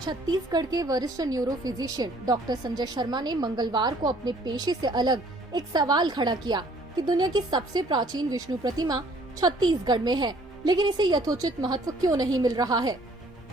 छत्तीसगढ़ के वरिष्ठ neuro physician doctor Sanjay Sharma ने मंगलवार को अपने पेशे से अलग एक सवाल खड़ा किया कि दुनिया की सबसे प्राचीन विष्णु प्रतिमा छत्तीसगढ़ में है, लेकिन इसे यथोचित महत्व क्यों नहीं मिल रहा है।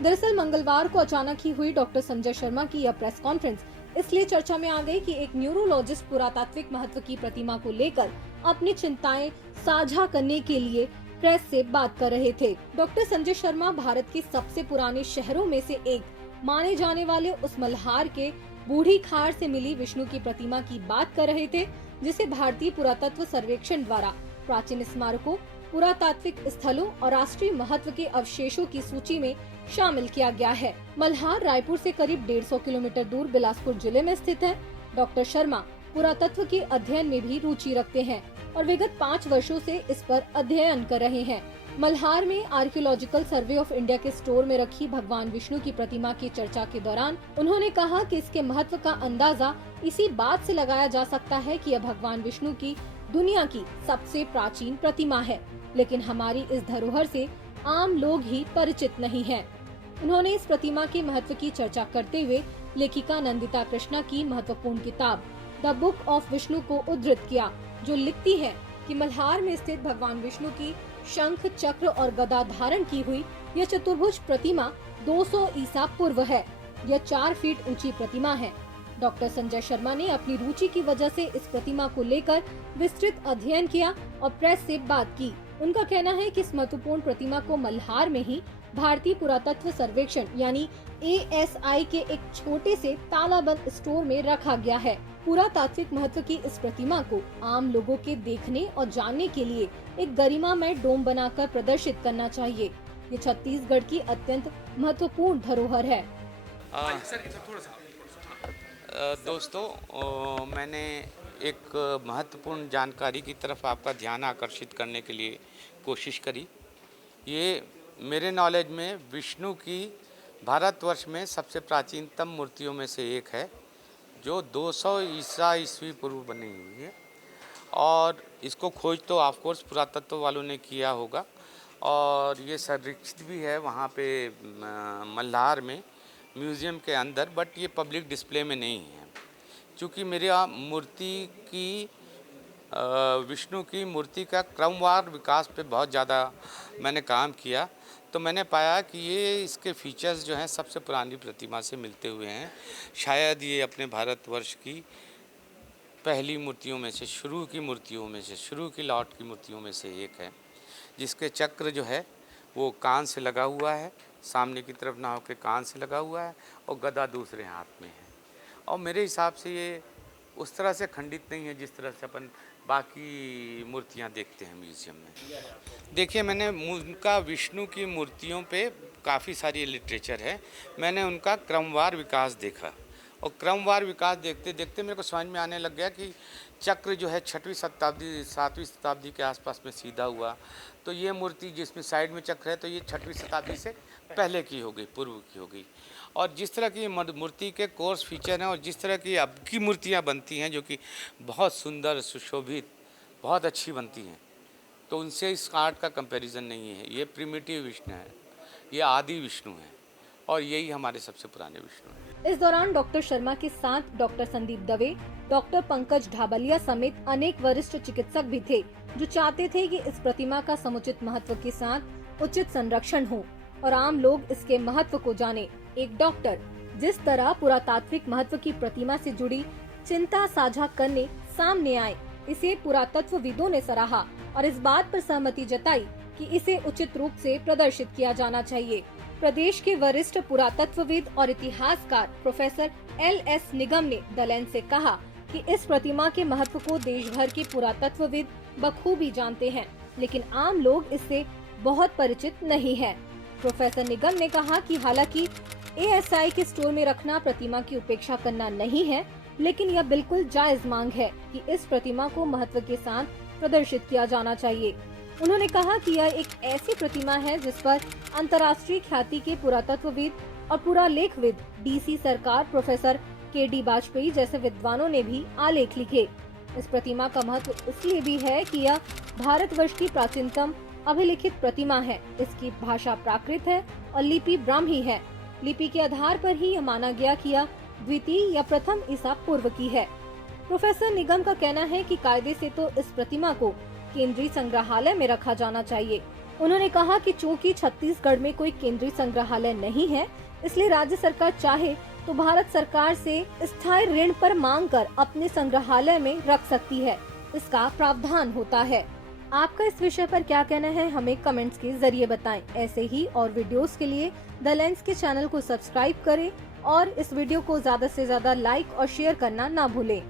दरअसल मंगलवार को अचानक ही हुई डॉक्टर संजय शर्मा की यह प्रेस कॉन्फ्रेंस इसलिए चर्चा में आ गई कि एक न्यूरोलॉजिस्ट पुरातात्विक महत्व की प्रतिमा को लेकर अपनी चिंताएं साझा करने के लिए प्रेस से बात कर रहे थे। डॉक्टर संजय शर्मा भारत के सबसे पुराने शहरों में से एक माने जाने वाले उस मल्हार के बूढ़ी खार से मिली विष्णु की प्रतिमा की बात कर रहे थे, जिसे भारतीय पुरातत्व सर्वेक्षण द्वारा प्राचीन स्मारकों, पुरातात्विक स्थलों और राष्ट्रीय महत्व के अवशेषों की सूची में शामिल किया गया है। मल्हार रायपुर से करीब 150 किलोमीटर दूर बिलासपुर जिले में स्थित है। डॉक्टर शर्मा पुरातत्व के अध्ययन में भी रुचि रखते हैं और विगत 5 वर्षों से इस पर अध्ययन कर रहे हैं। मल्हार में आर्कियोलॉजिकल सर्वे ऑफ इंडिया के स्टोर में रखी भगवान विष्णु की प्रतिमा की चर्चा के दौरान उन्होंने कहा कि इसके महत्व का अंदाजा इसी बात से लगाया जा सकता है कि यह भगवान विष्णु की दुनिया की सबसे प्राचीन प्रतिमा है, लेकिन हमारी इस धरोहर से आम लोग ही परिचित नहीं हैं। उन्होंने इस प्रतिमा के महत्व की चर्चा करते हुए लेखिका नंदिता कृष्णा की महत्वपूर्ण किताब द बुक ऑफ विष्णु को उद्धृत किया, जो लिखती है कि मल्हार में स्थित भगवान विष्णु की शंख, चक्र और गदा धारण की हुई यह चतुर्भुज प्रतिमा 200 ईसा पूर्व है। यह 4 फीट ऊंची प्रतिमा है। डॉक्टर संजय शर्मा ने अपनी रुचि की वजह से इस प्रतिमा को लेकर विस्तृत अध्ययन किया और प्रेस से बात की। उनका कहना है कि इस महत्वपूर्ण प्रतिमा को मल्हार में ही भारतीय पुरातत्व सर्वेक्षण यानी ASI के एक छोटे से तालाबंद स्टोर में रखा गया है। पुरातात्विक महत्व की इस प्रतिमा को आम लोगों के देखने और जानने के लिए एक गरिमामय डोम बनाकर प्रदर्शित करना चाहिए। ये छत्तीसगढ़ की अत्यंत महत्वपूर्ण धरोहर है। दोस्तों, मैंने एक महत्वपूर्ण जानकारी की तरफ आपका ध्यान आकर्षित करने के लिए कोशिश करी। ये मेरे नॉलेज में विष्णु की भारतवर्ष में सबसे प्राचीनतम मूर्तियों में से एक है, जो 200 ईसा ईस्वी पूर्व बनी हुई है। और इसको खोज तो ऑफ कोर्स पुरातत्व वालों ने किया होगा और ये संरक्षित भी है वहाँ पे मल्हार में म्यूज़ियम के अंदर, बट ये पब्लिक डिस्प्ले में नहीं है। क्योंकि मेरे यहाँ मूर्ति की विष्णु की मूर्ति का क्रमवार विकास पे बहुत ज़्यादा मैंने काम किया, तो मैंने पाया कि ये इसके फीचर्स जो हैं सबसे पुरानी प्रतिमा से मिलते हुए हैं। शायद ये अपने भारतवर्ष की पहली मूर्तियों में से, शुरू की लॉट की मूर्तियों में से एक है, जिसके चक्र जो है वो कान से लगा हुआ है, सामने की तरफ ना होकर कान से लगा हुआ है और गदा दूसरे हाथ में है। और मेरे हिसाब से ये उस तरह से खंडित नहीं है जिस तरह से अपन बाकी मूर्तियां देखते हैं म्यूज़ियम में। देखिए, मैंने उनका विष्णु की मूर्तियों पे काफ़ी सारी लिटरेचर है। मैंने उनका क्रमवार विकास देखा और क्रमवार विकास देखते देखते मेरे को समझ में आने लग गया कि चक्र जो है 6वीं शताब्दी 7वीं शताब्दी के आसपास में सीधा हुआ, तो ये मूर्ति जिसमें साइड में चक्र है तो ये 6वीं शताब्दी से पहले की हो गई, पूर्व की हो गई। और जिस तरह की मूर्ति के कोर्स फीचर हैं और जिस तरह की अब की मूर्तियाँ बनती हैं जो कि बहुत सुंदर, सुशोभित, बहुत अच्छी बनती हैं, तो उनसे इस आर्ट का कंपैरिजन नहीं है। ये प्रिमिटिव विष्णु है, ये आदि विष्णु है और यही हमारे सबसे पुराने विष्णु हैं। इस दौरान डॉक्टर शर्मा के साथ डॉक्टर संदीप दवे, डॉक्टर पंकज ढाबलिया समेत अनेक वरिष्ठ चिकित्सक भी थे, जो चाहते थे कि इस प्रतिमा का समुचित महत्व के साथ उचित संरक्षण हो और आम लोग इसके महत्व को जाने। एक डॉक्टर जिस तरह पुरातात्विक महत्व की प्रतिमा से जुड़ी चिंता साझा करने सामने आए, इसे पुरातत्वविदों ने सराहा और इस बात पर सहमति जताई कि इसे उचित रूप से प्रदर्शित किया जाना चाहिए। प्रदेश के वरिष्ठ पुरातत्वविद और इतिहासकार प्रोफेसर LS निगम ने द लैंड से कहा कि इस प्रतिमा के महत्व को देश भर के पुरातत्वविद बखूबी जानते हैं, लेकिन आम लोग इससे बहुत परिचित नहीं है। प्रोफेसर निगम ने कहा कि हालांकि ASI के स्टोर में रखना प्रतिमा की उपेक्षा करना नहीं है, लेकिन यह बिल्कुल जायज मांग है कि इस प्रतिमा को महत्व के साथ प्रदर्शित किया जाना चाहिए। उन्होंने कहा कि यह एक ऐसी प्रतिमा है जिस पर अंतर्राष्ट्रीय ख्याति के पुरातत्वविद और पुरालेखविद DC सरकार, प्रोफेसर KD वाजपेयी जैसे विद्वानों ने भी आलेख लिखे। इस प्रतिमा का महत्व इसलिए भी है कि यह भारतवर्ष की प्राचीनतम अभिलिखित प्रतिमा है। इसकी भाषा प्राकृत है और लिपि ब्राह्मी है। लिपि के आधार पर ही यह माना गया कि यह द्वितीय या प्रथम ईसा पूर्व की है। प्रोफेसर निगम का कहना है कि कायदे से तो इस प्रतिमा को केंद्रीय संग्रहालय में रखा जाना चाहिए। उन्होंने कहा कि चूंकि छत्तीसगढ़ में कोई केंद्रीय संग्रहालय नहीं है, इसलिए राज्य सरकार चाहे तो भारत सरकार से स्थायी ऋण पर मांग कर अपने संग्रहालय में रख सकती है। इसका प्रावधान होता है। आपका इस विषय पर क्या कहना है, हमें कमेंट्स के जरिए बताएं। ऐसे ही और वीडियोस के लिए द लेंस के चैनल को सब्सक्राइब करें और इस वीडियो को ज्यादा से ज्यादा लाइक और शेयर करना ना भूलें।